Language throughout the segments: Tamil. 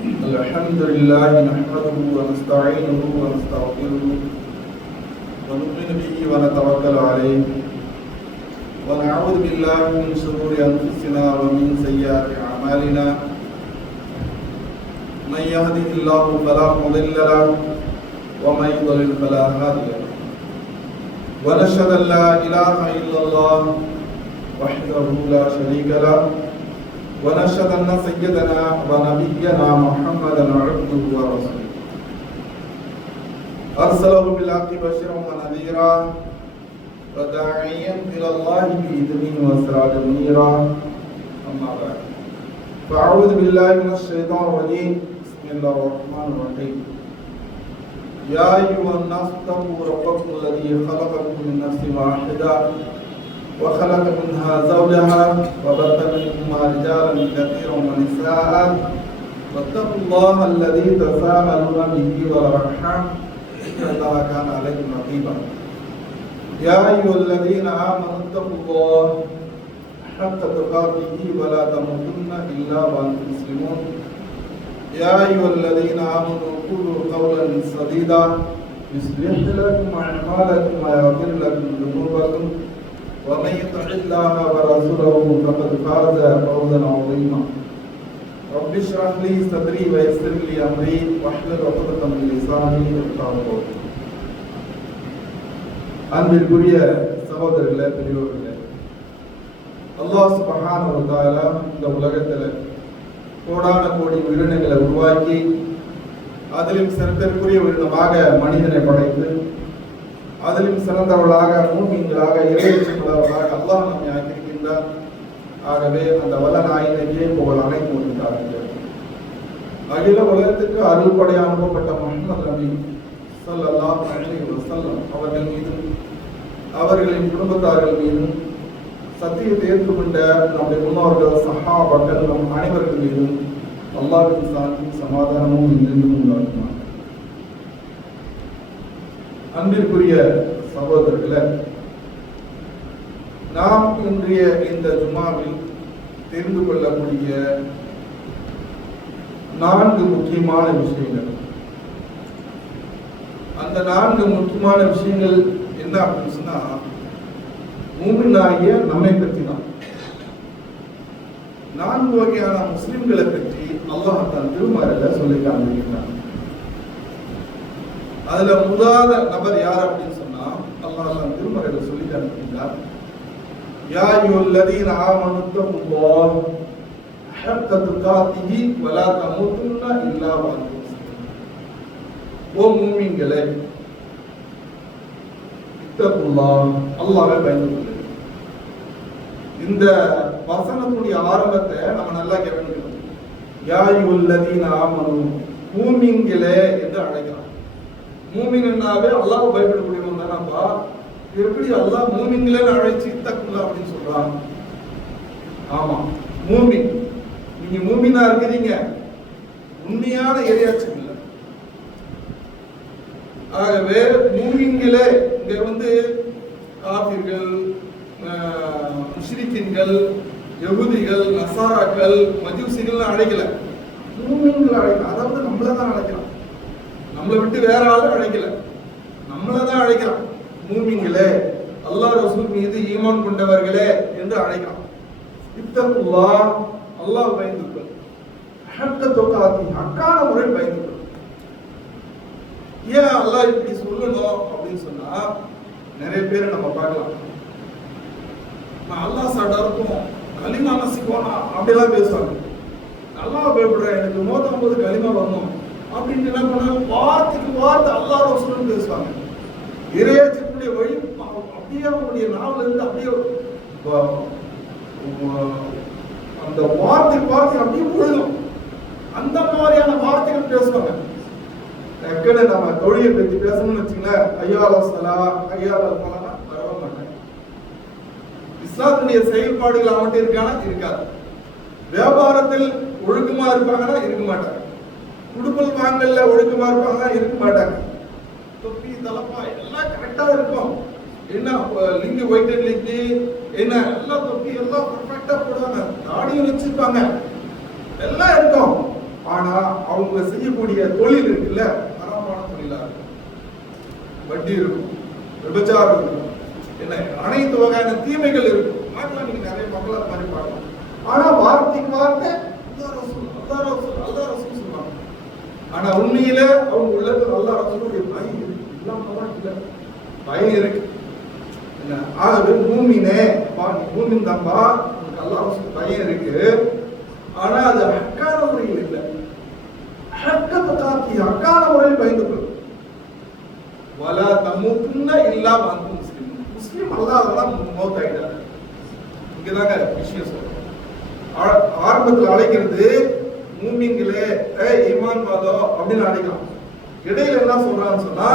الحمد لله نحمده ونستعينه ونستغفره ونؤمن به ونتوكل عليه ونعوذ بالله من شرور أنفسنا ومن سيئات أعمالنا من يهده الله فلا مضل له ومن يضلل فلا هادي له ونشهد أن لا إله إلا الله وحده لا شريك له ونشهد أن سيدنا ونبينا محمدا عبده ورسوله أرسله بالحق بشيرا ونذيرا وداعيا إلى الله بإذنه وسراجا منيرا أما بعد فأعوذ بالله من الشيطان الرجيم بسم الله الرحمن الرحيم يا أيها الناس اتقوا ربكم الذي خلقكم من نفس واحدة وخلق منها زوجها وبث منهما رجالا كثيرا ونساء واتقوا الله الذي تساءلون به والأرحام إن الله كان عليكم رقيبا يا أيها الذين آمنوا اتقوا الله حق تقاته ولا تموتن إلا وأنتم مسلمون يا أيها الذين آمنوا قولوا قولا سديدا يصلح لكم أعمالكم ويغفر لكم ذنوبكم ومن يطع الله ورسوله فقد فاز فوزا عظيما رب اشرح لي صدري ويسر لي امري واحلل عقدة من لساني يفقهوا قولي. அன்பிற்குரிய சகோதரர்களே, பெரியோர்களே, அல்லாஹ் சுப்ஹானஹு வ தஆலா இந்த உலகத்துல கோடான கோடி உயிரினங்களை உருவாக்கி அதிலும் சிறப்பிற்குரிய உயிரினமாக மனிதனை படைத்து அதிலும் சிறந்தவர்களாக மூமின்களாக இறையச்சமுள்ளவர்களாக அல்லாஹ் நம்மை ஆக்கியிருக்கின்றார். ஆகவே அந்த வல்ல நாயகனையே புகழ் அனைத்து முடித்தார்கள். அகில உலகத்துக்கு அருள்படை அனுப்பப்பட்ட முஹம்மது நபி ஸல்லல்லாஹு அலைஹி வஸல்லம் அவர்கள் மீதும் அவர்களின் குடும்பத்தார்கள் மீதும் சத்தியத்தை ஏற்றுக்கொண்ட நம்முடைய முன்னோர்கள் சஹாபாக்கள் நம் அனைவர்கள் மீதும் அல்லாஹ்வின் சாந்தியும் சமாதானமும் என்றென்றும் உண்டாகுமாறு. அன்பிற்குரிய சகோதரர்களே, நாம் இன்றைய இந்த ஜும்மாவில் தெரிந்து கொள்ளக்கூடிய 4 முக்கியமான விஷயங்கள். அந்த 4 முக்கியமான விஷயங்கள் என்ன அப்படின்னு சொன்னா, மூமினாகிய நம்மை பற்றி தான். 4 வகையான முஸ்லிம்களை பற்றி அல்லாஹ் தன் திருமறையில சொல்லி காண்பிக்கிறான். அதுல முதல் நபர் யார் அப்படின்னு சொன்னா, அல்லாஹ் திருமறையில சொல்லி காண்பிக்கிறார். யா அய்யுஹல்லதீன ஆமனு தகுல்லாஹ ஹக்க துகாத்திஹி வலா தமூதுன்ன இல்லா வ அன்தும் முஸ்லிமூன். ஓ மூமின்களே, இத்தகுல்லாஹ், அல்லாஹ்வை பயந்து கொள்ளுங்கள். இந்த வசனத்துடைய ஆரம்பத்தை நம்ம நல்லா கவனிக்கணும். யா அய்யுஹல்லதீன ஆமனு, மூமின்களே என்று அழைக்கிறான். மூமின்னாவே அல்லாஹ் பயப்படக்கூடியவன் தானப்பா. எப்படி அல்லாஹ் மூமின்களை அழைச்சு இத்தகுல்லாஹ் அப்படின்னு சொல்றான்? ஆமா, மூமின், நீங்க மூமினா இருக்கிறீங்க, உண்மையான இறையாச்சம் இல்லை. ஆகவே மூமின்களே இங்க காஃபிர்கள், முஷ்ரிக்கீன்கள், யஹூதிகள், நசாராக்கள், மஜூசிகள் அழைக்கல, மூமின்களை அழைக்கலாம். அதாவது நம்மளதான் அழைக்கலாம், நம்மளை விட்டு வேற ஆளும் அழைக்கல, நம்மளதான் அழைக்கிறான். மூமின்களே, அல்லாஹ் ரசூல் மீது ஈமான் கொண்டவர்களே என்று அழைக்கிறான். இத்தகுல்லாஹ், அல்லாஹ் பயந்துக்கொள். ஹக்க துகாத்தி, ஹக்கான முறையில் பயந்துக்கொள். ஏன் அல்லாஹ் இப்படி சொல்லணும் அப்படின்னு சொன்னா, நிறைய பேர் நம்ம பார்க்கலாம், நான் அல்லாஹ் சாடாருக்கும் களிமா நசிக்கோனா அப்படிலாம் பேசுவாங்க. அல்லாஹ் பயப்படுறேன், எனக்கு 150 களிமா வரணும் அப்படின்னு என்ன பண்ணாங்க, வார்த்தைக்கு வார்த்தை அல்லாஹ் ரசூலுன்னு பேசுவாங்க. இறையச்சக்கூடிய வழி அப்படியே அவங்களுடைய நாவல இருந்து அப்படியே அந்த வார்த்தை அப்படியே முழுதும். அந்த மாதிரியான வார்த்தைகள் பேசுவாங்க. டக்குன்னு நம்ம தொழிலை பற்றி பேசணும்னு வச்சுங்களேன், ஐயால சலா ஐயால பலனா வரவே மாட்டாங்க. இஸ்லாத்துடைய செயல்பாடுகள் அவன்கிட்ட இருக்கானா? இருக்காது. வியாபாரத்தில் ஒழுக்கமா இருப்பாங்கன்னா இருக்க மாட்டாங்க. குடும்பல் வாங்கல்ல ஒழுக்கமா இருப்பாங்கன்னா இருக்க மாட்டாங்க. தொப்பி தலப்பா எல்லாம் கரெக்டா இருக்கும். என்ன லிங்கு ஒயிட் அண்ட் லிங்கு என்ன எல்லாம் தொப்பி எல்லாம் பர்ஃபெக்டா போடுவாங்க. தாடியும் வச்சிருப்பாங்க, எல்லாம் இருக்கும். ஆனா அவங்க செய்யக்கூடிய தொழில் இருக்குல்ல தரமான தொழிலா இருக்கும். வட்டி இருக்கும், விபச்சாரம் இருக்கும், என்ன அனைத்து வகையான தீமைகள் இருக்கும். நாட்டில் நீங்க நிறைய மக்கள் அது மாதிரி பார்க்கலாம். ஆனா வார்த்தைக்கு வார்த்தை அல்லாஹ் ரசூல் அல்லாஹ் ரசூல் அல்லாஹ் ரசூல் சொல்றாங்க. ஆனா உண்மையில அவங்க உள்ளத்துல அல்லாஹ் ரசூலுடைய பயம் இருக்கு, இல்லாமலாம் இல்ல, பயம் இருக்கு. ஆகவே மூமினே மூமின் தான்பா, உனக்கு அல்லாஹ் ரசூல் பயம் இருக்கு. ஆனா அது ஹக்கான முறையில் இல்லை. ஹக்கத்தை காத்தி ஹக்கான முறையில் பயந்து கொள்ளும். வலா தமுத்துன்ன இல்லா வஅன்தும் முஸ்லிமூன். முஸ்லிம் அல்லாதவன் மௌத் ஆயிட்டாங்க. இங்கதாங்க விஷயம் சொல்றேன். ஆரம்பத்தில் அழைக்கிறது மூமின்களே ஈமான் வாதம் அப்படின்னு அழைக்கலாம். இடையில என்ன சொல்றான்னு சொன்னா,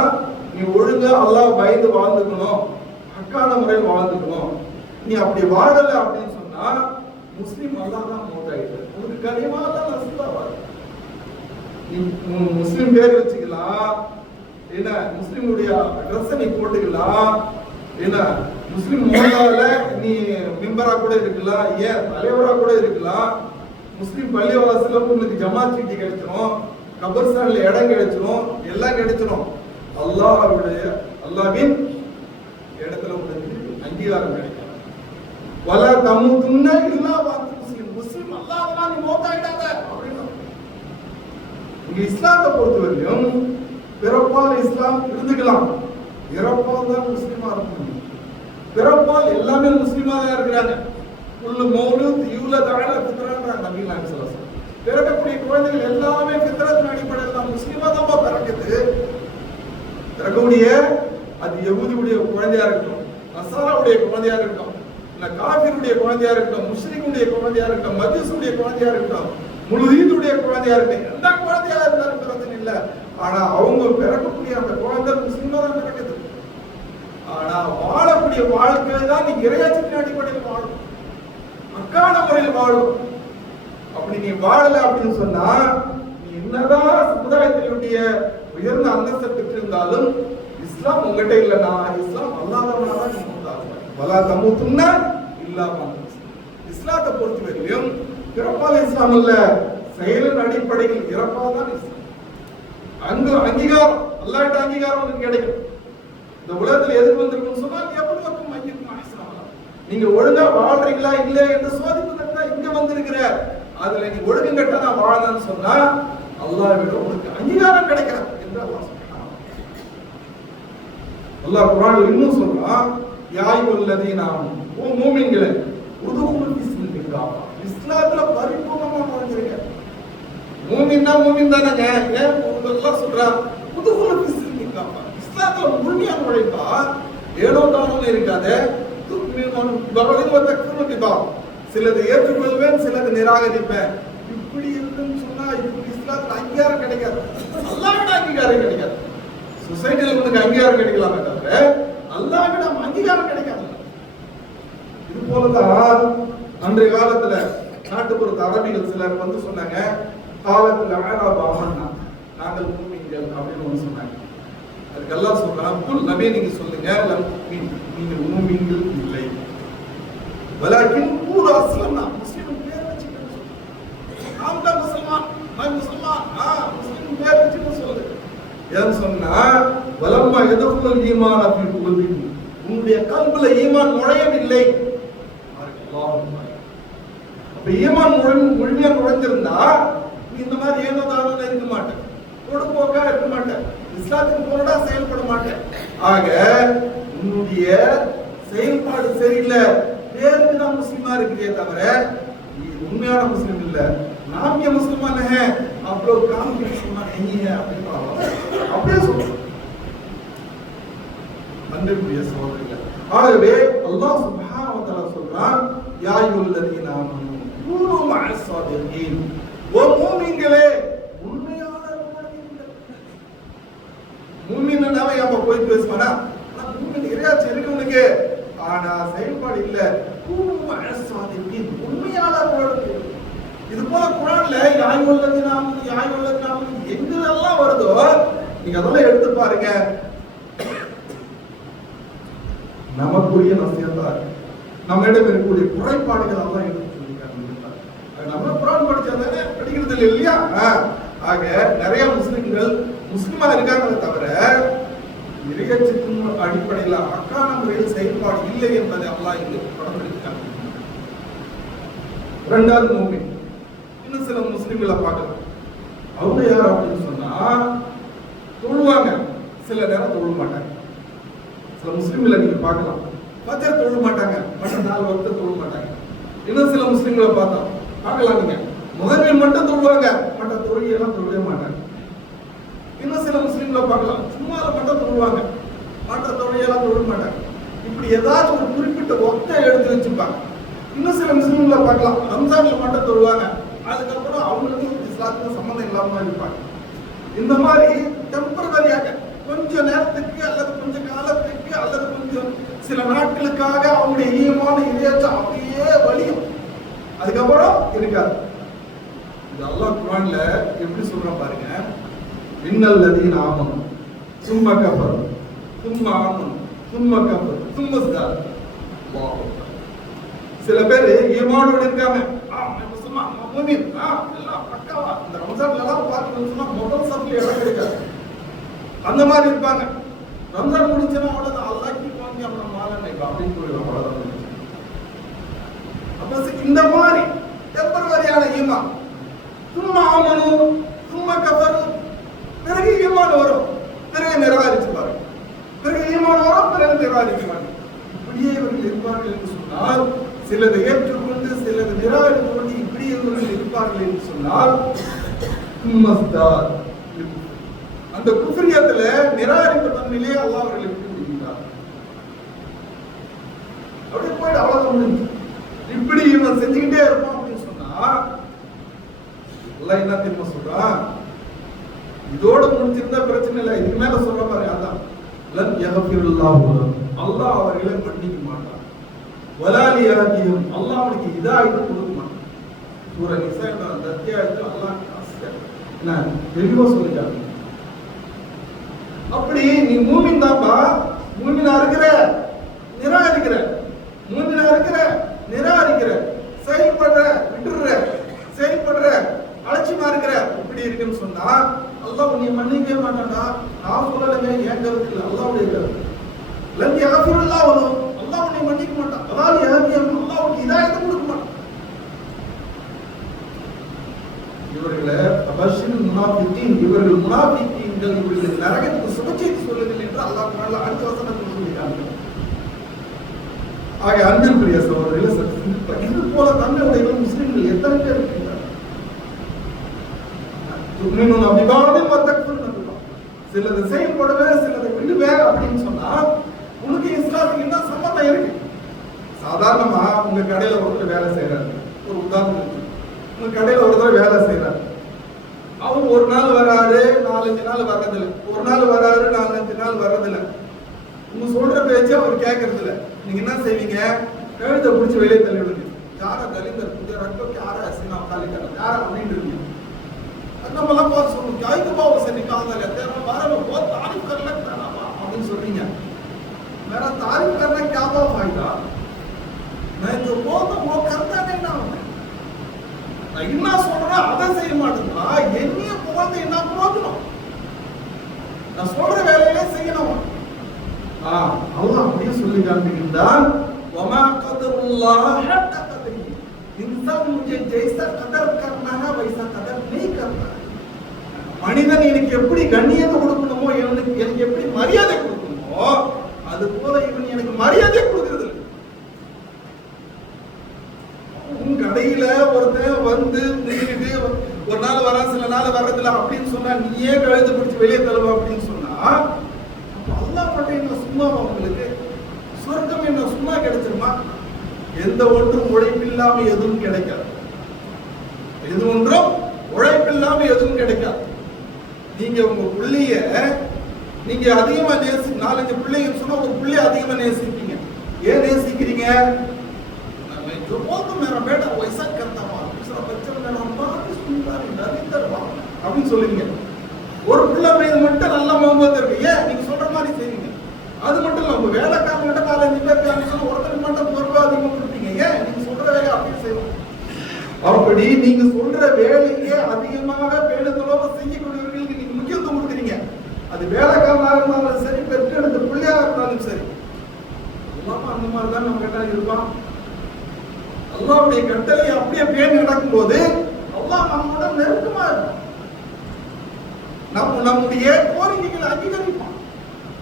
நீ ஒழுங்கா அல்லாஹ் பயந்து வாழ்ந்துக்கணும், ஹக்கான முறையில் வாழ்ந்துக்கணும். நீ அப்படி வாழல அப்படின்னு சொன்னா முஸ்லிம் அல்லாஹ் தான் மௌத் ஆயிட்டாரு. உனக்கு கனிமா தான் நசுதா வாழ. நீ முஸ்லிம் பேர் வச்சுக்கலாம், என்ன முஸ்லிமுடைய ட்ரெஸ் நீ போட்டுக்கலாம், என்ன முஸ்லிம் மோதால நீ மெம்பரா கூட இருக்கலாம், ஏன் தலைவரா கூட இருக்கலாம். முஸ்லிம் பள்ளிவாசல உங்களுக்கு ஜமாத் சீட்டி கிடைச்சிடும், கபர்ஸ்தான்ல இடம் கிடைச்சிடும், எல்லாம் கிடைச்சிடும். அல்லாஹ்வின் இடத்துல உங்களுக்கு அங்கீகாரம் கிடைக்கும். வலா தமுத்துன்ன இல்லா வஅன்தும் முஸ்லிம். முஸ்லிம் அல்லாஹ்வா நீ மௌத் ஆயிடாத அப்படினா. இங்க இஸ்லாத்தை பொறுத்தவரையும் பிறப்பால் இஸ்லாம் இருந்துக்கலாம், இறப்பால் தான் முஸ்லிமா இருக்கணும். பிறப்பால் எல்லாமே முஸ்லிமா தான் இருக்கிறாங்க. குல்லு மௌலூத் யூலது அலா ஃபித்ரத்ன்றாங்க நபி ஸல்லல்லாஹு அலைஹி வஸல்லம். பிறக்கக்கூடிய குழந்தைகள் எல்லாமே ஃபித்ரத்தின் அடிப்படையில் தான் முஸ்லிமா தான் பிறக்குது. பிறக்கக்கூடிய அது யஹூதியுடைய குழந்தையா இருக்கட்டும், நஸாராவுடைய குழந்தையா இருக்கட்டும், இல்ல காஃபிருடைய குழந்தையா இருக்கட்டும், முஷ்ரிக்குடைய குழந்தையா இருக்கட்டும், மஜூசுடைய குழந்தையா இருக்கட்டும், முல்ஹீதுடைய குழந்தையா இருக்கட்டும், எந்த குழந்தையா இருந்தாலும் பிரச்சனை இல்லை. ஆனா அவங்க பிறக்கக்கூடிய அந்த குழந்தை முஸ்லிமா தான் பிறக்குது. ஆனா வாழக்கூடிய வாழ்க்கை தான் நீ இறையாட்சியின் அடிப்படையில் வாழும், அக்கான முறையில் வாழும். அப்படி நீ வாழல அப்படின்னு சொன்னா நீ என்னதான் சமுதாயத்தினுடைய உயர்ந்த அந்தஸ்தை பெற்றிருந்தாலும் இஸ்லாம் உங்ககிட்ட இல்லைன்னா இஸ்லாம் அல்லாதவனால நீ மூத்தாகுவாய். வலா தமுத்துன்ன இல்லா வஅன்தும் முஸ்லிமூன். இஸ்லாத்தை பொறுத்தவரையிலும் பிறப்பால் இஸ்லாம் இல்ல, செயலின் அடிப்படையில் இறப்பால் தான் இஸ்லாம். அங்கு அங்கீகாரம் அல்லாஹ்விட்ட அங்கீகாரம் உங்களுக்கு கிடைக்கும். இந்த உலகத்தில் எதுக்கு வந்திருக்குன்னு சொன்னா எப்படி இருக்கும் மையத்துக்கு ஆயிஸ்லாம். நீங்க ஒழுங்கா வாழ்றீங்களா இல்ல என்று சோதிப்பதற்கு தான் இங்க வந்திருக்கிற. அதுல நீ ஒழுங்கு கட்ட நான் வாழணும்னு சொன்னா அல்லாஹ்விட உனக்கு அங்கீகாரம் கிடைக்கிறது என்று அல்லாஹ் சொல்றான். அல்லாஹ் குர்ஆன்ல இன்னும் சொல்றான், யா அய்யுஹல்லதீன ஆமனூ, ஓ மூமின்களே, உதுகுல் ஃபிஸ்ஸில் காஃபா, இஸ்லாத்துல பரிபூர்ணமா நுழைஞ்சிருங்க. மூமின்னா மூமின் தானங்க. ஏன் அல்லாஹ் சொல்றான் உதுகுல் ஃபிஸ்ஸில் காஃபா, இஸ்லாத்துல முழுமையா நுழைப்பா. ஏனோ தானோன்னு இருக்காது. சிலது ஏற்றுக்கொள்வேன், சிலது நிராகரிப்பேன். இப்படி இருக்குன்னு சொன்னா இப்படி இஸ்லாத்துல அங்கீகாரம் கிடைக்காது, அல்லாஹ்விட அங்கீகாரம் கிடைக்காது. சொசைட்டில உங்களுக்கு அங்கீகாரம் கிடைக்கலாமே தவிர அல்லாஹ்விட அங்கீகாரம் கிடைக்காது. இது போலதான் அன்றைய காலத்துல நாட்டுப்புறத்து அரபிகள் சிலர் வந்து சொன்னாங்க, காலத்துல ஆராபாமன்னா நாங்கள் மூமின்கள் அப்படின்னு ஒன்று சொன்னாங்க. அதுக்கு அல்லாஹ் சொல்றான், குல் நபி நீங்க சொல்லுங்க, நீங்கள் மூமின்கள் இல்லை, வலாக்கின் கூறு அஸ்லம்னா முஸ்லிம் பேர் வச்சுக்கிட்டு நாம் தான் முஸ்லிமான், நான் முஸ்லிமான், முஸ்லிம் பேர் வச்சுக்கிட்டு சொல்லுங்க. ஏன்னு சொன்னா வலம்மா எதுகுல் ஈமான் ஃபீ குல்பிக்கும், உங்களுடைய கல்புல ஈமான் நுழையவில்லை. அப்ப ஈமான் முழுமையா நுழைஞ்சிருந்தா இந்த மாதிரி ஏனோ தானோ இருக்க மாட்டேன், கொடுப்போக்கா இருக்க மாட்டேன், இஸ்லாத்துக்கு போறடா செயல்பட மாட்டேன். ஆக உன்னுடைய செயல்பாடு சரியில்லை, பேருக்கு தான் முஸ்லிமா இருக்கிறே தவிர உண்மையான முஸ்லிம் இல்ல. நாம் ये मुसलमान हैं, आप लोग काम के मुसलमान नहीं है அப்படியே சொல்றோம். அன்பிற்குரிய சகோதரர்களே, ஆகவே அல்லாஹ் சுப்ஹானஹு வ தஆலா சொல்றான், யா அய்யுஹல்லதீன ஆமனூ கூனூ மஅஸ் ஸாதிகீன், ஓ மூமின்களே உண்மையாளர்களாக இருங்கள். மூமின்னா நம்ம போய் பேசுவானா, மூமின் இறையாட்சி இருக்கவனுக்கு, ஆனா செயல்பாடு இல்ல. கூனூ மஅஸ் ஸாதிகீன், உண்மையாளர்களாக. இது போல குர்ஆன்ல யா அய்யுஹல்லதீன ஆமனூ யா அய்யுஹல்லதீன ஆமனூ எங்கெல்லாம் வருதோ நீங்க அதெல்லாம் எடுத்து பாருங்க. நமக்குரிய நசியத்தா நம்மிடம் இருக்கக்கூடிய குறைபாடுகள் எல்லாம் எடுத்து சொல்லிருக்காங்க. நம்ம குர்ஆன் படிச்சாதானே படிக்கிறது விடுதலை இல்லையா? ஆக நிறைய முஸ்லிம்கள் முஸ்லிமா இருக்காங்களே தவிர இறையச்சத்தின் அடிப்படையில் அக்கான முறையில் செயல்பாடு இல்லை என்பதை அல்லாஹ் இங்கு படம் எடுத்துக்காங்க. இரண்டாவது மூமின். இன்னும் சில முஸ்லிம்களை பார்க்கலாம். அவங்க யார் அப்படின்னு சொன்னா தொழுவாங்க, சில நேரம் தொழ மாட்டாங்க. சில முஸ்லிம்களை நீங்க பார்க்கலாம், ஃபஜர் தொழ மாட்டாங்க, மற்ற 4 வக்த் தொழ மாட்டாங்க. இன்னும் சில முஸ்லிம்களை பார்க்கலாம், நீங்க முதன்மை மட்டும் தொழுவாங்க, மற்ற தொழுகையெல்லாம் தொழவே மாட்டாங்க. இன்னும் சில முஸ்லிம்களை பார்க்கலாம், சும்மா மட்டும் தொழுவாங்க, மற்ற தொழுகையெல்லாம் தொழ மாட்டாங்க. இப்படி ஏதாச்சும் ஒரு குறிப்பிட்ட ஒத்தை எடுத்து வச்சுப்பாங்க. இன்னும் சில முஸ்லிம்களை பார்க்கலாம், ரம்ஜான்ல மட்டும் தொழுவாங்க, அதுக்கப்புறம் அவங்களுக்கு இஸ்லாத்துக்கு சம்மந்தம் இல்லாம இருப்பாங்க. இந்த மாதிரி டெம்பரரியாக கொஞ்ச நேரத்துக்கு அல்லது கொஞ்ச காலத்துக்கு அல்லது கொஞ்சம் சில நாட்களுக்காக அவங்களுடைய ஈயமான இறையாச்சம் அப்படியே வலியும், அதுக்கப்புறம் இருக்காது. இது அல்லாஹ் குர்ஆன்ல எப்படி சொல்றான் பாருங்க. இன்னல் லதீன ஆமனு சும்ம கஃபரு சும்ம ஆமனு சும்ம கஃபரு சும்ம இஸ்தார். சில பேர் ஈமானோட இருக்காங்க, முஸ்லிம் முஃமின் எல்லாம் பக்காவா, இந்த ரம்ஜான்ல எல்லாம் பார்த்தீங்கன்னா முதல் சப்ல இடம் கிடைக்காது, அந்த மாதிரி இருப்பாங்க. ரம்ஜான் முடிஞ்சனா அவ்வளவு அல்லாஹ்க்கு வாங்கி அப்புறம் மாலனை அப்படின்னு போயிடுவாங்க, அவ்வளவுதான். அப்ப இந்த மாதிரி டெம்பரரியான ஈமான், சும்மா ஆமனு சும்மா கஃபரு, பிறகு ஈமான் வரும், பிறகு நிராகரிச்சுவாரு, பிறகு ஈமான் வரும், பிறகு நிராகரிச்சுவாங்க. இப்படியே இவர்கள் இருப்பார்கள் என்று சொன்னால், சிலதை ஏற்றுக்கொண்டு சிலதை நிராகரித்து கொண்டு இப்படி இவர்கள் இருப்பார்கள் என்று சொன்னால் அந்த குஃப்ரியத்துல நிராகரிப்பு தன்மையிலே அல்லாஹ் அவர்களை விட்டு விடுகிறார். அப்படியே போயிட்டு அவ்வளவுதான். இப்படி இவன் செஞ்சுக்கிட்டே இருப்பான் அப்படின்னு சொன்னா அல்லாஹ் என்ன தெரியுமா சொல்றான்? இதோட முடிஞ்சிருந்தா பிரச்சனை இல்லை, இதுக்கு மேல சொல்ற பாரு, அதான் லன் யக்ஃபிருல்லாஹு அல்லாஹ் அவர்களை மன்னிக்க மாட்டான். வலாலி யஹ்திஹும் அல்லாஹ் அவனுக்கு ஹிதாயத்தை கொடுக்க மாட்டான். சூரா நிசா என்ற அந்த அத்தியாயத்தில் அல்லாஹ் என்ன தெளிவா சொல்லிட்டாங்க. அப்படி நீ மூமின் தான்ப்பா, மூமினா இருக்கிற நிராகரிக்கிற, மூமினா இருக்கிற நிராகரிக்கிற, செயல்படுற விட்டுற, செயல்படுற அலட்சியமா இருக்கிற, இப்படி இருக்குன்னு சொன்னா அல்லாஹ் உன்னை மன்னிக்கவே மாட்டான்டா. நான் சொல்லலைங்க, என் கருத்து இல்லை, அல்லாஹ்வுடைய கருத்து. லன் யக்ஃபிருல்லாஹு அல்லாஹ் உன்னை மன்னிக்க மாட்டான். அதாவது யஹ்திஹும் அல்லாஹ் உனக்கு ஹிதாயத்தை கொடுக்க மாட்டான். இவர்களை அபஷில் முனாஃபிகீன், இவர்கள் முனாஃபிகீன்கள், இவர்களுக்கு நரகத்துக்கு சுபச்செய்தி சொல்லுங்கள் என்று அல்லாஹ் குர்ஆன்ல அடுத்த வசனத்தில் சொல்லிட்டாங்க. ஆக அன்பிற்குரிய சகோதரர்களே, இது போல தன்மை உடையவர்கள் முஸ்லிம்கள் எத்தனை பேர் இருக்கின்றனர்? சிலது செயல்படுவே சிலதை விடுவே அப்படின்னு சொன்னா உனக்கு இஸ்லாத்துக்கு என்ன சம்பந்தம் இருக்கு? சாதாரணமா உங்க கடையில ஒருத்தர் வேலை செய்யறாரு, ஒரு உதாரணத்துக்கு உங்க கடையில ஒருத்தர் வேலை செய்யறாரு, அவர் ஒரு நாள் வராரு, 4-5 நாள் வர்றதில்லை, ஒரு நாள் வராரு, 4-5 நாள் வர்றதில்லை. உங்க சொல்ற பேச்சு அவர் கேட்கறது இல்லை. நீங்க என்ன செய்வீங்க? கழுத்தை பிடிச்சி வெளியே தள்ளி விடுங்க. யாரா கலிந்தர் புதிய ரத்தம் யாரா அசினா காலிக்கார யாரா அப்படின்னு இருக்கீங்க. நம்மளாம் பார்த்து சொல்லுவோம், காய்க்கு பாவம் சரி காதல தேவை வரவ போ தாரிஃப் करला करावा அப்படின்னு சொல்றீங்க. मेरा तारीफ करना क्या फायदा? मैं जो बोलता हूं वो करता नहीं ना. நான் என்ன சொல்றேன் அதை செய்ய மாட்டேங்கிறா, என்னைய போறது என்ன பிரயோஜனம்? நான் சொல்ற வேலையிலே செய்யணும். அல்லாஹ் அப்படியே சொல்லி காண்பிக்கின்றான், वमा कदरुल्लाह हक़ कदरी, इंसान मुझे जैसा कदर करना है वैसा कदर नहीं करता. மனிதன் எனக்கு எப்படி கண்ணியத்தை கொடுக்கணுமோ, எனக்கு எப்படி மரியாதை கொடுக்கணுமோ, அது போல இவன் எனக்கு மரியாதை கொடுக்கிறது. உன் கடையில ஒருத்தன் வந்து நின்றுட்டு ஒரு நாள் வர சில நாள் வர்றதில்ல அப்படின்னு சொன்னா நீயே கழுத்து பிடிச்சி வெளியே தருவா அப்படின்னு சொன்னா அல்லாஹ் மட்டும் என்ன சும்மா உங்களுக்கு சொர்க்கம் என்ன சும்மா கிடைச்சிருமா? எந்த ஒன்றும் உழைப்பில்லாம எதுவும் கிடைக்காது. எது ஒன்றும் உழைப்பில்லாம எதுவும் கிடைக்காது. நீங்க உங்க பிள்ளைய நீங்க அதிகமா நேசி 4-5 பிள்ளைங்க சொன்னா ஒரு பிள்ளைய அதிகமா நேசிப்பீங்க. ஏன் நேசிக்கிறீங்க? जो बोलता मेरा बेटा वैसा करता हुआ दूसरा बच्चा मेरा बहुत सुंदर नरिंदर அப்படின்னு சொல்லுவீங்க. ஒரு பிள்ளை மீது மட்டும் நல்ல மொஹப்பத் இருக்கு, ஏன் நீங்க சொல்ற மாதிரி செய்வீங்க. அது மட்டும் இல்ல, உங்க வேலைக்காரங்க கிட்ட 4-5 பேர் இருக்காங்கன்னு ஒருத்தருக்கு மட்டும் பொறுப்பா அதிகமா கொடுப்பீங்க, ஏன் நீங்க சொல்ற வேலையை அப்படியே செய்வோம். அப்படி நீங்க சொல்ற வேலையே அதிகமாக பேணுதலோடு செய்யக்கூடியவர்களுக்கு நீங்க முக்கியத்துவம் கொடுக்குறீங்க. அது வேலைக்காரனாக இருந்தாலும் சரி, பெற்றெடுத்த பிள்ளையாக இருந்தாலும் சரி, அல்லாஹ் அந்த மாதிரி தான் நம்ம கிட்ட இருப்பான். அல்லாஹ்வுடைய கட்டளை அப்படியே பேணி நடக்கும் போது அல்லாஹ் நம்மோட நெருக்கமா இருக்கும். நம்முடைய கோரிக்கைகளை அங்கீகரிப்பான்.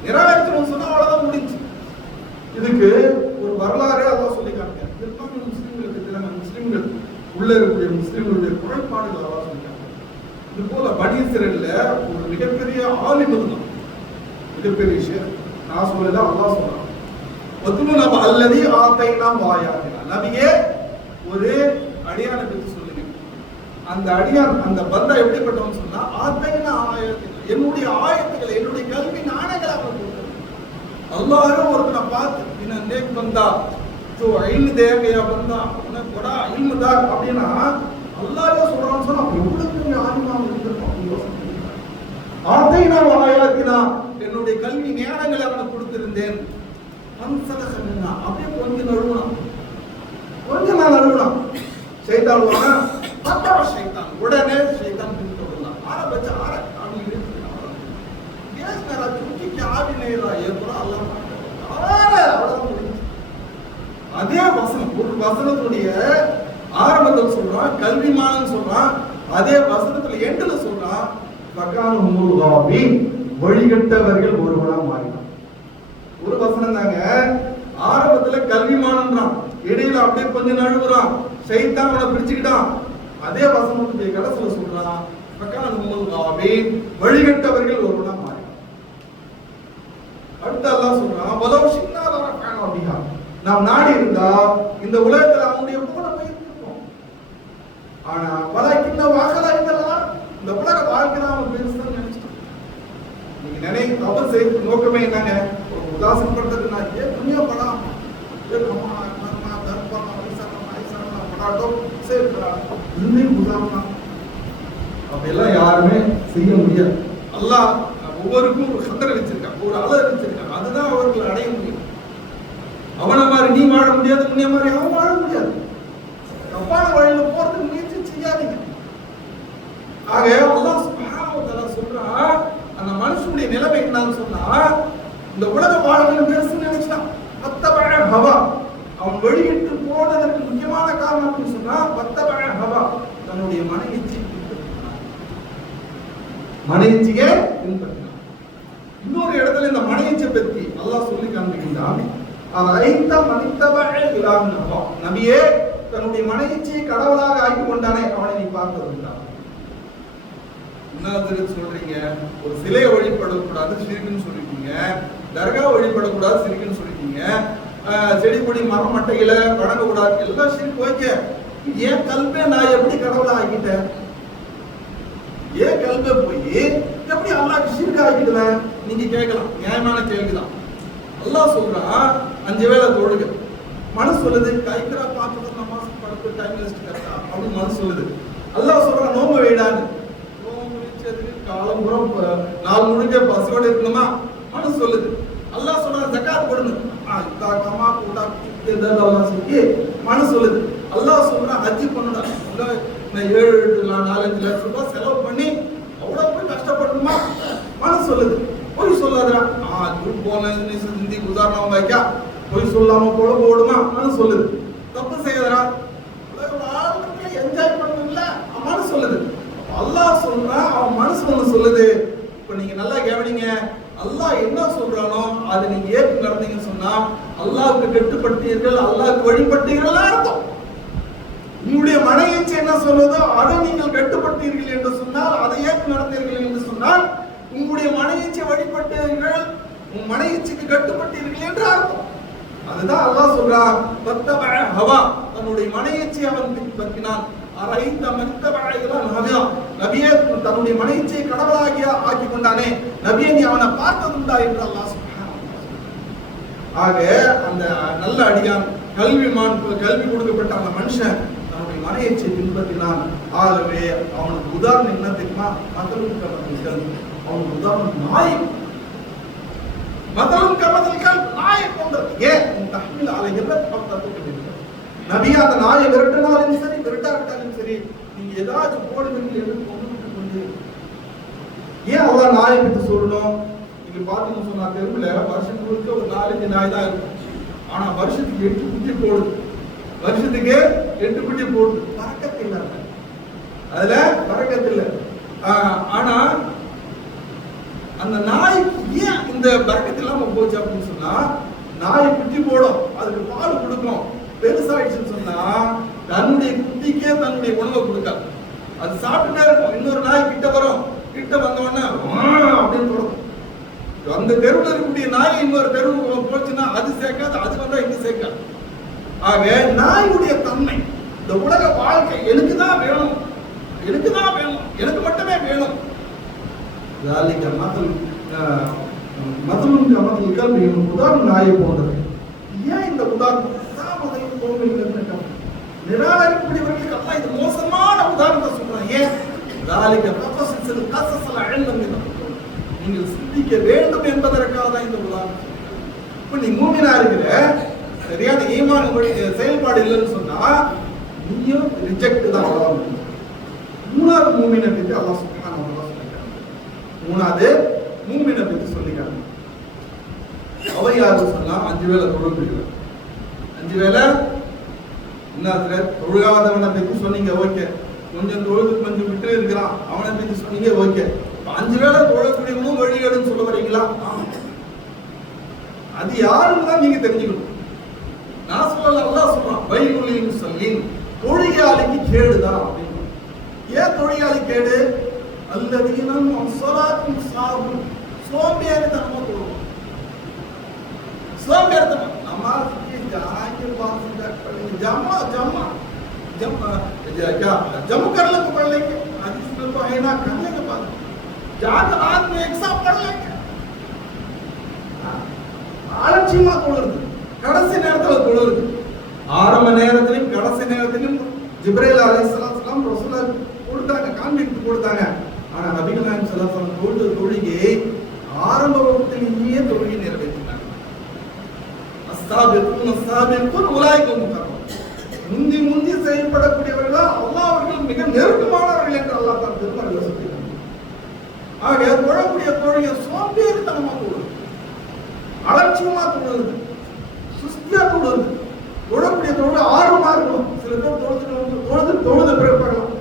நிறைவேற்றணும் சொன்னா அவ்வளவுதான் முடிஞ்சு. இதுக்கு ஒரு வரலாறு அல்லாஹ் சொல்லி காட்டுறான். முஸ்லிம்கள் உள்ள இருக்கக்கூடிய முஸ்லிம்களுடைய குறைபாடுகள் அல்லாஹ் சொல்லி காட்டுறான். இது போல பனி இஸ்ரேல்ல ஒரு மிகப்பெரிய ஆலிம் இருந்தான். மிகப்பெரிய விஷயம் நான் சொல்லதான் அல்லாஹ் சொல்றான். வதுலுன அல்லதி ஆதைனா வாயாத்தினா. நபியே ஒரு அடியானை பற்றி சொல்லுங்க. அந்த அடியான் அந்த பந்தா எப்படிப்பட்டவன் சொன்னா, ஆதைனா ஆயத்தினா, என்னுடைய ஆயத்துக்களை என்னுடைய கல்வி நாணயங்களை அவன் கொடுத்தார். அல்லாஹ் ஒருத்தனை பார்த்து என்ன நேக் பந்தா तो इल्म दे गया बंदा उन्हें बड़ा इल्म दार அப்படினா அல்லாஹ் சொல்றான்னு சொன்னா எவ்வளவு பெரிய ஆலிமா இருந்திருக்கும். ஆதைனா வாயாத்தினா, என்னுடைய கல்வி ஞானங்களை அவனுக்கு கொடுத்திருந்தேன். அன்சலகன்னா அப்படியே கொஞ்சம் நழுவலாம். சைத்தான் வானா பத்தா சைத்தான் உடனே சைத்தான் பின்தொடர்ந்தான். ஆரம்பிச்ச அப்படி இருக்கு. ஏன் மேல துக்கிக்கு ஆவி நேரா ஏற்பட அல்லாஹ் அவ்வளவுதான். அதே வசனம், ஒரு வசனத்துடைய ஆரம்பத்தில் சொல்றான் கல்விமான் சொல்றான், அதே வசனத்துல எண்டுல சொல்றான் வழிகட்டவர்கள் ஒருவனா மாறினான். ஒரு வசனம் தாங்க. ஆரம்பத்துல கல்விமானன்றான், இடையில அப்படியே கொஞ்சம் நழுவுறான், சைத்தான் அவனை பிடிச்சுக்கிட்டான். அதே வசனத்துடைய கடைசியில சொல்றான் வழிகட்டவர்கள் ஒருவனா மாறினான். அடுத்து அல்லாஹ் சொல்றான் வலோ நாம் நாடி இருந்தா இந்த உலகத்துல அவனுடைய புகழை போயிருக்கோம். ஆனா வலைக்கின்ற வாகலா இதெல்லாம் இந்த உலக வாழ்க்கை தான் அவன் பெருசுன்னு நினைச்சிட்டான். நீங்க நினைக்க தவறு செய்யறது நோக்கமே என்னங்க? ஒரு உதாசனப்படுறது. நான் ஏன் துணியா படம் அப்படியெல்லாம் யாருமே செய்ய முடியாது. அல்லாஹ் ஒவ்வொருக்கும் ஒரு கந்தரை வச்சிருக்கான், ஒரு அளவு வச்சிருக்கான். அதுதான் அவர்கள் அடைய முடியும். அவனை மாதிரி நீ வாழ முடியாது, முன்னே மாதிரி அவன் வாழ முடியாது. தப்பான வழியில போறதுக்கு முயற்சி செய்யாதீங்க. ஆக அல்லாஹ் சுப்ஹானஹு வ தஆலா சொல்றான், அந்த மனுஷனுடைய நிலைமை என்னன்னு சொன்னா, இந்த உலக வாழ்க்கை பெருசுன்னு நினைச்சான். பத்தபஅ ஹவா, அவன் வெளியிட்டு போனதற்கு முக்கியமான காரணம் அப்படின்னு சொன்னா பத்தபஅ ஹவா, தன்னுடைய மனைவியை பின்பற்றினான். இன்னொரு இடத்துல இந்த மனைவியை பற்றி அல்லாஹ் சொல்லி காண்பிக்கின்றான். நபியே, தன்னுடைய மனைவியை கடவுளாக ஆக்கி கொண்டானே அவனை நீ பார்த்ததுண்டான். என்ன சொல்றீங்க? ஒரு சிலையை வழிபடக்கூடாது சிரிக்குன்னு சொல்லிட்டீங்க, தர்கா வழிபடக்கூடாது சிரிக்குன்னு சொல்லிட்டீங்க, செடி கொடி மரம் மட்டைகளை வணங்கக்கூடாது, எல்லாம் சிரிக்கு. ஓகே, ஏன் கல்வே நான் எப்படி கடவுளா ஆக்கிட்டேன்? ஏன் கல்வே போய் எப்படி அல்லாஹ்க்கு ஷிர்க் ஆக்கிடுவேன்? நீங்க கேட்கலாம், நியாயமான கேள்விதான். அல்லாஹ் சொல்றான் 5 வேளை தொழுக. மனசு சொல்லுது கைக்கரா பார்த்துட்டு நமாஸ் படுத்து டைம் வேஸ்ட் கரெக்டா அப்படின்னு மனசு சொல்லுது. அல்லாஹ் சொல்றான் நோம்பு வைடான்னு. நோம்பு வச்சதுக்கு காலம்புறம் நாள் முழுக்க பசியோட இருக்கணுமா மனசு சொல்லுது. அல்லாஹ் சொல்றான் ஜகாத் கொடுங்க. இதாக்கமா கூட்டா இதெல்லாம் சொல்லி மனசு சொல்லுது. அல்லாஹ் சொல்றான் ஹஜ் பண்ணுடா. நான் 4-5 லட்சம் ரூபாய் செலவு பண்ணி அவ்வளவு போய் கஷ்டப்படணுமா மனசு சொல்லுது. பொய் சொல்லாதா போனி உதாரணம் வைக்கா பொய் சொல்லாம போல போடுமா அவனு சொல்லுது. தப்பு செய்யறா என்ஜாய் பண்ணல அவனு சொல்லுது. அல்லாஹ் சொல்றான், அவன் மனசு ஒண்ணு சொல்லுது. இப்ப நீங்க நல்லா கவனிங்க, அல்லாஹ் என்ன சொல்றானோ அதை நீங்க ஏற்று நடந்தீங்கன்னு சொன்னா அல்லாஹ்வுக்கு கட்டுப்பட்டீர்கள், அல்லாஹ்வுக்கு வழிபட்டீர்கள் அர்த்தம். உங்களுடைய மனைவி என்ன சொல்லுதோ அதை நீங்கள் கட்டுப்பட்டீர்கள் என்று சொன்னால், அதை ஏற்று நடந்தீர்கள் என்று சொன்னால் உங்களுடைய மனைவியை வழிபட்டீர்கள், உன் மனைவிக்கு கட்டுப்பட்டீர்கள் என்று அர்த்தம். அதுதான் அல்லாஹ் சொல்றான் பத்தபஅ ஹவா, தன்னுடைய மனைவியை அவன் பின்பற்றினான். அரைந்த மத்தபஅ ஹவா, நபியே தன்னுடைய மனைவியை கடவுளாக ஆக்கி கொண்டானே, நபியே நீ அவனை பார்த்ததுண்டா என்று அல்லாஹ் சுப்ஹானஹு வ தஆலா. ஆக அந்த நல்ல அடியான் கல்வி கொடுக்கப்பட்ட அந்த மனுஷன் தன்னுடைய மனைவியை பின்பற்றினான். ஆகவே அவனுக்கு உதாரணம் என்ன தெரியுமா? அவனுக்கு உதாரணம் நாய். மதலும் கமதல்கள் நாயை போன்றது. ஏன் தஹ்மீல் அலைஹில் பத்தத்துக்கு நபி அந்த நாயை விரட்டினாலும் சரி விரட்டாவிட்டாலும் சரி நீங்க ஏதாச்சும் போடுவீங்க எடுத்து கொண்டு ஏன் அல்லாஹ் நாயை பத்தி சொல்லணும்? நீங்க பாத்தீங்கன்னு சொன்னா தெருவுல வருஷம் முழுக்க ஒரு 4-5 நாய் தான் இருக்கும். ஆனா வருஷத்துக்கு 8 குட்டி போடுது. வருஷத்துக்கு 8 குட்டி போடுது. பறக்கத்து இல்லை, அதுல பறக்கத்து இல்லை. ஆனா அந்த நாய் ஏன் இந்த பறக்கத்து இல்லாம போச்சு அப்படின்னு சொன்னா, நாய் குட்டி போடும், அதுக்கு பால் கொடுக்கும். பெருசாயிடுச்சுன்னு சொன்னா தன்னுடைய குட்டிக்கே தன்னுடைய உணவை கொடுக்காது. அது சாப்பிட்டுட்டே இருக்கும். இன்னொரு நாய் கிட்ட வரும், கிட்ட வந்தோடனே அப்படின்னு தொடரும். அந்த தெருவில் இருக்கக்கூடிய நாய் இன்னொரு தெருவு போச்சுன்னா அது சேர்க்காது, அது வந்தா இங்க சேர்க்காது. ஆக நாயுடைய தன்மை, இந்த உலக வாழ்க்கை எனக்கு தான் வேணும், எனக்கு தான் வேணும், எனக்கு மட்டுமே வேணும். உதாரணம் நாயை போன்றது. ஏன் இந்த உதாரணம் நிராகரிக்கக்கூடியவர்களுக்கு எல்லாம் இது மோசமான உதாரணத்தை சொல்றேன். ஏன் நீங்கள் சிந்திக்க வேண்டும் என்பதற்காக தான் இந்த உதாரணம். இப்ப நீ மூமினா இருக்கிற, சரியான ஈமான் செயல்பாடு இல்லைன்னு சொன்னா நீயும் ரிஜெக்ட் தான். மூணாவது மூமினை பத்தி அல்லாஹ் சுப்ஹானஹு வ தஆலா சொல்லிட்டாங்க. மூணாவது மூமினை பத்தி சொல்லிட்டாங்க. அவ யாரு சொன்னா 5 வேளை தொழுகிறார். 5 வேளை என்ன தொழுகாதவனை பத்தி சொன்னீங்க, ஓகே. கொஞ்சம் தொழுது கொஞ்சம் விட்டு இருக்கிறான், அவனை பத்தி சொன்னீங்க, ஓகே. 5 வேளை தொழக்கூடியவனும் வழிகேடுன்னு சொல்ல வரீங்களா? அது யாருன்னு தான் நீங்க தெரிஞ்சுக்கணும். நான் சொல்லல, அல்லாஹ் சொல்றான் வைலுல் முஸல்லின், தொழுகையாளிக்கு கேடுதான் அப்படின்னு. ஏன் தொழுகையாளி கேடு? அல்லதீன ஸலாத்தும் சாஹும், சோம்பேறித்தனமா தொழுவாங்க. சோம்பேறித்தனம் நமாஸ்க்கு ஜாகிர் பாசிங்க ஜமா ஜமா ஜமா जम कर ले तो पढ़ लेंगे, हदीस में तो है ना, कर लेंगे बात। जाकर रात में एक साथ पढ़ लेंगे. ஆலட்சியமா தொழுது, கடைசி நேரத்துல தொழுது. ஆரம்ப நேரத்திலும் கடைசி நேரத்திலும் ஜிப்ரீல் அலைஹிஸ்ஸலாம் ரசூலுல்லாஹ் கொடுத்தாங்க, கான்ஃபிடன்ஸ் கொடுத்தாங்க. ஆனா நபிகள் நாயகம் ஸல்லல்லாஹு அலைஹி வஸல்லம் தொழுகையை ஆரம்ப வகுப்பிலேயே தொழுகை நிறைவேற்றினாங்க. அஸ்ஸாபிகூன் உலாயிக முகர்ரமூன், முந்தி முந்தி செயல்படக்கூடியவர்கள் அல்லாஹ் அவர்கள் மிக நெருக்கமானவர்கள் என்று அல்லாஹ் தான் திருமறையில் சொல்லியிருக்கிறார். ஆக தொழக்கூடிய தொழுகை சோம்பேறித்தனமா தொழுது, அலட்சியமா தொழுது, சுஸ்தியா தொழுது. தொழக்கூடிய தொழுகை ஆர்வமா இருக்கணும். சில பேர் தொழுது பிறப்பாங்களாம்,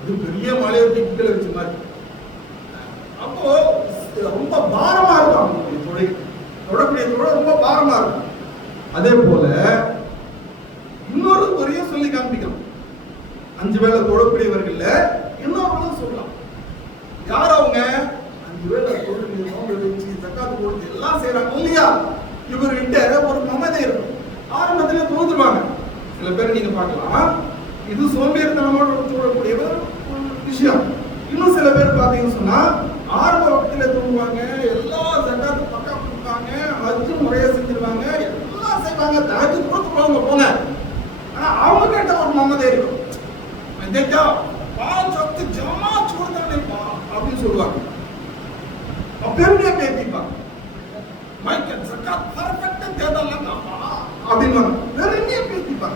இது பெரிய மலையை கீழே வச்ச மாதிரி. அப்போ ரொம்ப பாரமா இருக்கும் தொழுகை, தொழக்கூடிய தொழுகை ரொம்ப பாரமா இருக்கும். அதே போல இன்னொரு துறையை சொல்லி காண்பிக்கலாம். 5 வேளை தொழக்கூடியவர்கள் இன்னொரு சொல்லலாம். யார் அவங்க? 5 வேளை தொழுகை, நோன்பு வச்சு, ஜக்காத் கொடுத்து எல்லாம் செய்யறாங்க இல்லையா? இவர்கிட்ட ஒரு மமதை இருக்கும். ஆரம்பத்திலே தொழுதுருவாங்க. சில பேர் நீங்க பார்க்கலாம், இது சோம்பேறித்தனமான தொழக்கூடிய விஷயம். இன்னும் சில பேர் பார்த்தீங்கன்னு சொன்னா ஆரம்ப வகுப்பில தொழுவாங்க, எல்லா ஜக்காத்தும் பக்கா கொடுப்பாங்க, ஹஜ்ஜு முறையா செஞ்சிருவாங்க, எல்லாம் செய்வாங்க, தஹஜ்ஜுத் கூட தொழுவாங்க போங்க. ஆனா அவங்க கிட்ட ஒரு மமதை இருக்கும். देखो 5 वक्त जमा छोड़ता नहीं पा அப்படின்னு சொல்லுவாங்க. அப்பேருடைய பேத்திப்பா மைக்க ஜகாத் பர்ஃபெக்ட்டா தேடலங்க அப்படின்னு வெறுமையா பேத்திப்பா.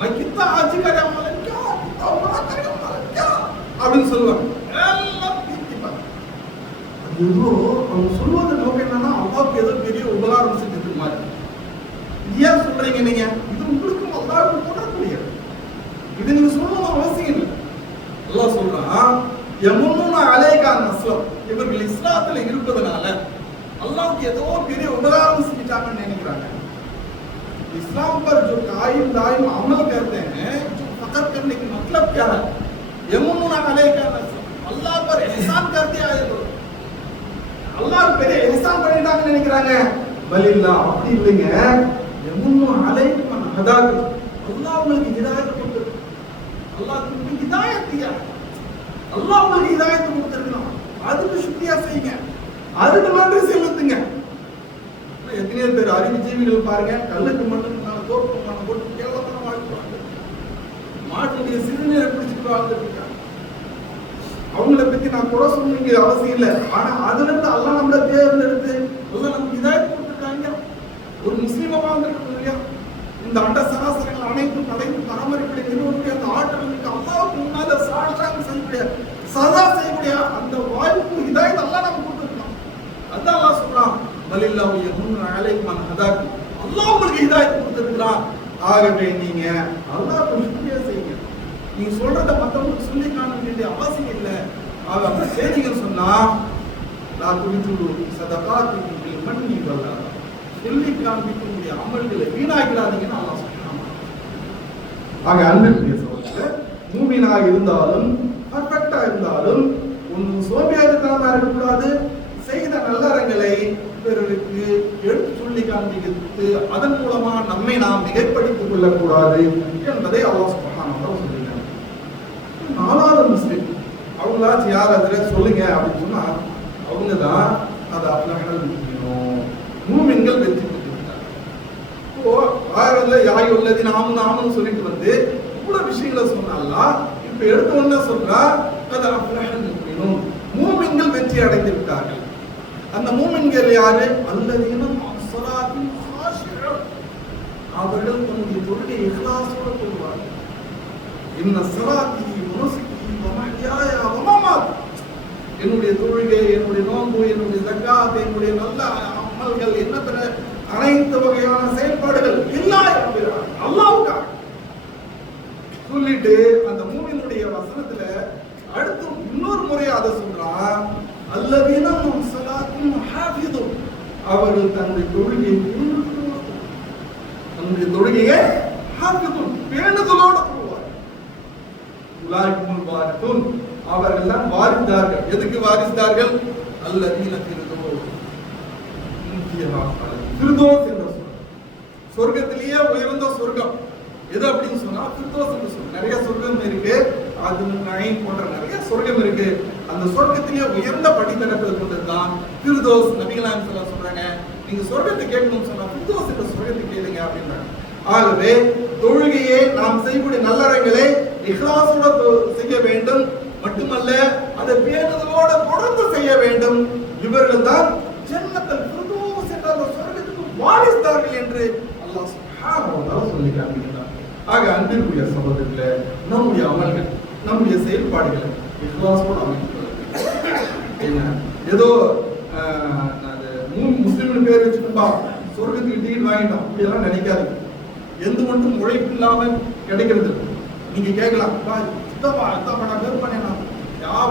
मैं कितना आज करे मालूम क्या, तो बड़ा करे मालूम क्या அப்படின்னு சொல்லுவாங்க. எல்லாம் பேத்திப்பா. அது அவங்க சொல்வது நோக்கம் என்னன்னா அல்லாஹ்க்கு ஏதோ பெரிய உபகாரம் செஞ்சது மாதிரி. ஏன் சொல்றீங்க நீங்க? இது உங்களுக்கு அல்லாஹ்வுக்கு தொடர்புடையது. இது நீங்க சொல்லணும் அவசியம் இல்லை. அல்லாஹ் சொல்றான் யமுன்னா அலைகா நஸ்லம், இவர்கள் இஸ்லாத்துல இருப்பதனால அல்லாஹ்வுக்கு ஏதோ பெரிய உபகாரம் செஞ்சிட்டாங்கன்னு நினைக்கிறாங்க. इस्लाम पर जो कायम दायम अमल करते हैं, जो फकत करने की मतलब क्या है? यमुना अलैका नस्ल, अल्लाह पर एहसान करते आए तो अल्लाह पे एहसान பண்ணிட்டாங்கன்னு நினைக்கிறாங்க. வலில்லா அப்படி இல்லைங்க. யமுன்னா அலைக்கும் மன் ஹதாக், அல்லாஹ் உங்களுக்கு ஹிதாயத் கொடுத்தார். அல்லாஹ் உங்களுக்கு ஹிதாயத் दिया, அல்லாஹ் உங்களுக்கு ஹிதாயத் கொடுத்திருக்கான். அதுக்கு சுக்ரியா செய்யுங்க, அதுக்கு நன்றி செலுத்துங்க. எத்தனையோ பேர் அறிவுஜீவிகள் பாருங்க, கல்லுக்கு மண்ணுக்கு தோற்றம் போட்டு கேவலமான வாழ்க்கை, மாட்டுடைய சிறுநீரை பிடிச்சிட்டு வாழ்ந்துருக்காங்க. அவங்கள பத்தி நான் குறை சொல்லுங்க அவசியம் இல்லை. ஆனா அதுல இருந்து அல்லாஹ் நம்மள தேர்ந்தெடுத்து அல்லாஹ் நமக்கு ஹிதாயத் கொடுத்துருக்காங்க. ஒரு முஸ்லீமா வாழ்ந்துருக்கோம் இல்லையா? இந்த அண்ட சராசரங்கள் அனைத்து படைத்து பராமரிப்பை நிறுவனக்கூடிய அந்த ஆற்றல் மிக்க அல்லாஹ்வுக்கு முன்னால சாஷ்டாங்க செய்யக்கூடிய சதா செய்யக்கூடிய அந்த வாய்ப்பு ஹிதாயத் அல்லாஹ் நமக்கு கொடுத்திருக்கான். அதான் அல்லாஹ் சொல்றான், வலில்லாஹு யமுன்னு அலைக்கும் அன் ஹதாக்கும். அல்லாஹ் உங்களுக்கு ஹிதாயத் கொடுத்திருக்கிறான். ஆகவே நீங்க அல்லாஹ்வுக்கு சுக்ரியா செய்யுங்க. நீங்க சொல்றத மத்தவங்களுக்கு சொல்லி காண வேண்டிய அவசியம் இல்லை. அப்படி செய்திகள் சொன்னா நான் குறித்து சதகாத்துக்கும் பில் மன்னி வல்லா சொல்லி காண்பிக்கக்கூடிய அமல்களை வீணாக்கிறாதீங்கன்னு அல்லாஹ் சொல்றான். ஆக அன்பிற்குரிய சகோதரர்களே, மூமினாக இருந்தாலும் பர்ஃபெக்டா இருந்தாலும் ஒன்றும் சோம்பேறித்தனமா இருக்கக்கூடாது. செய்த நல்லறங்களை பிறருக்கு எடுத்து சொல்லி காண்பித்து அதன் மூலமா நம்மை நாம் மிகைப்படுத்திக் கொள்ளக்கூடாது என்பதை அல்லாஹ் சுப்ஹானஹு வ தஆலா சொல்லியிருக்காங்க. நாலாவது முஸ்லிம் அவங்களாச்சும் யார் அதில் சொல்லுங்க அப்படின்னு சொன்னா அவங்க தான் அது அப்லஹல் மூமின்கள் வெற்றி பெற்றிருக்காங்க. இப்போ ஆயிரத்துல யாய் உள்ளது நாமும் சொல்லிட்டு வந்து இவ்வளவு விஷயங்களை சொன்னாலாம் இப்ப எடுத்த உடனே சொல்றா அது அப்லஹல் மூமின்கள் வெற்றி அடைந்து விட்டார்கள். அந்த மூமின்கள் யாரு? அல்லதீனம் அஸ்ஸலாத்தின் ஹாஷிஊன். அவர்கள் தன்னுடைய தொழுகையை இக்லாஸோடு தொழுவார்கள். இன்ன ஸலாத்தி வ நுஸ்கி வ மஹ்யாய வ மமாத், என்னுடைய தொழுகை, என்னுடைய நோன்பு, என்னுடைய ஜக்காத், என்னுடைய நல்ல அமல்கள், என்ன பிற அனைத்து வகையான செயல்பாடுகள் எல்லாம் அல்லாஹ்வுக்காக சொல்லிட்டு அந்த மூமினுடைய வசனத்துல அடுத்து இன்னொரு முறை அதை சொல்றான், அல்லதீனம் ஸலாத்தின் ஹாஃபிதுன். அவர்கள் தன்னுடைய தொழுகையை ஹாஃபிதுன் பேணுதலோடு தொழுவார்கள். உலாய்க்குமுல் வாரிதுன், அவர்கள் தான் வாரித்தார்கள். எதுக்கு வாரித்தார்கள்? அல்லதீன ஃபிர்தௌஸ் ஃபிர்தௌஸ் என்ற சொர்க்கத்திலேயே உயர்ந்த சொர்க்கம் எது அப்படின்னு சொன்னா ஃபிர்தௌஸ் என்று சொல்றாங்க. நிறைய சொர்க்கம் இருக்கு, அது நயீம் போன்ற நிறைய சொர்க்கம் இருக்கு. அந்த சொர்க்கத்திலேயே உயர்ந்த படித்தரத்தில் கொண்டதுதான் ஃபிர்தௌஸ். நபிகள் நாயகம் ஸல்லல்லாஹு அலைஹி வஸல்லம் சொல்றாங்க, நீங்க சொர்க்கத்தை கேட்கணும்னு சொன்னா ஃபிர்தௌஸ் என்ற சொர்க்கத்தை கேளுங்க அப்படின்றாங்க. ஆகவே தொழுகையை நாம் செய்யக்கூடிய நல்லறங்களை இக்லாஸோடு செய்ய வேண்டும், மட்டுமல்ல அதை பேணுதலோடு தொடர்ந்து செய்ய வேண்டும். இவர்கள் தான் ஜன்னத்துல் ஃபிர்தௌஸ் என்ற அந்த சொர்க்கத்துக்கு வாரிசுதார்கள் என்று அல்லாஹ் சுப்ஹானஹு வ தஆலா சொல்லி காண்பிக்கிறார். ஆக அன்பிற்குரிய சகோதரர்களே, நம்முடைய அமல்கள், நம்முடைய செயல்பாடுகளை இக்லாஸோடு அமைத்துக் என்ன ஏதோ முஸ்லிம் பேர் வச்சுட்டுப்பா சொர்க்கத்துக்கு டிக்கெட் வாங்கிட்டோம் அப்படியெல்லாம் நினைக்காதீங்க. எந்த மட்டும் உழைப்பு இல்லாமல் கிடைக்கிறது. நீங்க கேட்கலாம், நான் பேர் பண்ணேனா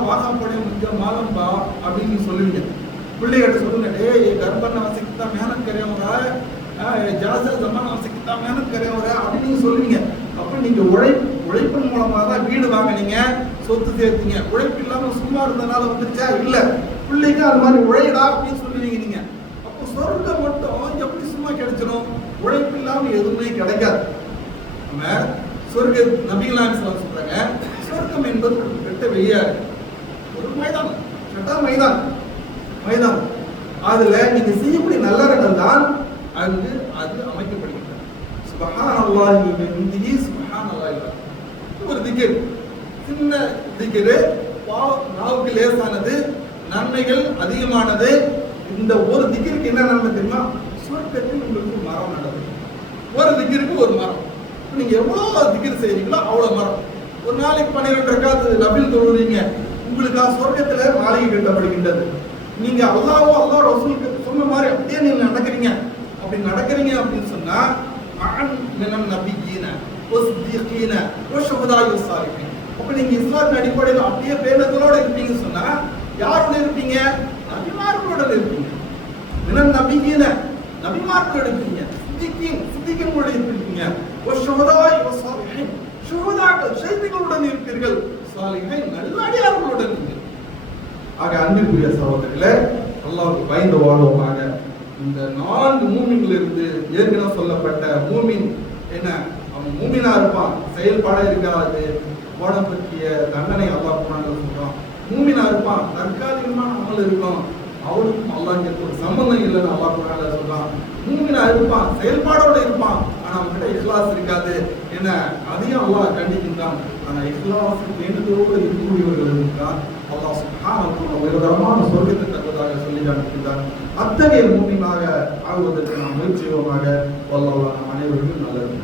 வாசம் பண்ண முடிஞ்ச மாலம்பா அப்படின்னு நீங்க சொல்லுவீங்க. பிள்ளைகிட்ட சொல்லுங்க, டே கர்ப்பண்ண வசிக்கிட்டா மேனத் கரையவங்க, ஜாசா ஜமான வசிக்கிட்டா மேனத் கரையவங்க அப்படின்னு நீங்க சொல்லுவீங்க. அப்ப நீங்க உழைப்பின் மூலமா தான் வீடு வாங்கினீங்க, சொத்து சேர்த்தீங்க. உழைப்பு இல்லாம சும்மா இருந்தனால வந்துருச்சா? இல்ல, பிள்ளைங்க அது மாதிரி உழைடா அப்படின்னு சொல்லுவீங்க நீங்க. அப்போ சொர்க்கம் மட்டும் எப்படி சும்மா கிடைச்சிடும்? உழைப்பு இல்லாம எதுவுமே கிடைக்காது. நம்ம சொர்க்க நபிகள் நாயகம் ஸல்லல்லாஹு அலைஹி வஸல்லம் சொல்றாங்க, சொர்க்கம் என்பது ஒரு பெட்ட வெளியாரு, ஒரு மைதானம், மைதானம். அதுல நீங்க செய்யக்கூடிய நல்லறங்கள் தான் அங்கு அது அமைக்கப்படுகிறது. சுப்ஹானல்லாஹி வ பிஹம்திஹி சுப்ஹானல்லாஹி. ஒரு திக்ர், சின்ன திக்ர், நாவுக்கு லேசானது, நன்மைகள் அதிகமானது. இந்த ஒரு திக்ருக்கு என்ன நன்மை தெரியுமா? சொர்க்கத்தில் உங்களுக்கு மரம் நடக்கும். ஒரு திக்ருக்கு ஒரு மரம். நீங்க எவ்வளவு திக்ர் செய்றீங்களோ அவ்வளவு மரம். ஒரு நாளைக்கு 12 ரக்காத் நஃபில் தொழுறீங்க, உங்களுக்கு சொர்க்கத்துல மாளிகை கட்டப்படுகின்றது. நீங்க அல்லாஹ் ரசூலுக்கு சொன்ன மாதிரி அப்படியே நீங்க நடக்கிறீங்க. அப்படி நடக்கிறீங்க அப்படின்னு சொன்னா மஅன் மினன் நபியீன வஸ்ஸிதீகீன வஷுஹதாஇ வஸ்ஸாலிஹீன். அப்ப நீங்க இஸ்லாத்தின் அடிப்படையில் அப்படியே பேணுதலோட இருப்பீங்கன்னு சொன்னா யாரோட இருப்பீங்க? நபிமார்களோட இருப்பீங்க. மினன் நபியீன, நபிமார்களோட இருப்பீங்க. சித்திகீன்களோட இருப்பீங்க. வஷுஹதாஇ வஸ்ஸாலிஹீன், ஷுஹதாக்கள் ஷஹீதுகளுடன் இருப்பீர்கள். சாலிஹீன், நல்லடியார்களுடன் இருப்பீர்கள். ஆக அன்பிற்குரிய சகோதரர்களே, அல்லாஹ்வுக்கு பயந்து வாழ்வோமாக. இந்த 4 மூமின்களிலிருந்து ஏற்கனவே சொல்லப்பட்ட மூமின் என்ன, அவன் மூமினா இருப்பான், செயல்பாடே இருக்காது, வானம் பற்றிய தண்டனை அல்லாஹ் குர்ஆன்ல சொல்றான். மூமினா இருப்பான், தற்காலிகமான அமல் இருக்கும், அவனுக்கும் அல்லாஹ்வுக்கு ஒரு சம்பந்தம் இல்லைன்னு அல்லாஹ் குர்ஆன்ல சொல்றான். மூமினா இருப்பான், செயல்பாடோட இருப்பான், ஆனா அவன்கிட்ட இக்லாஸ் இருக்காது. என்ன, அதையும் அல்லாஹ் கண்டிக்கின்றான். ஆனா இக்லாஸ் வேண்டுதலோடு இருக்கக்கூடியவர்கள் தான் அல்லாஹ் சுப்ஹானஹு வ தஆலா உயர்தரமான சொர்க்கத்தை தருவதாக சொல்லி காண்பித்தார். அத்தகைய மூமினாக ஆகுவதற்கு நாம் முயற்சி செய்வோமாக. வல்லல்லாஹு அனைவருக்கும் நல்லது.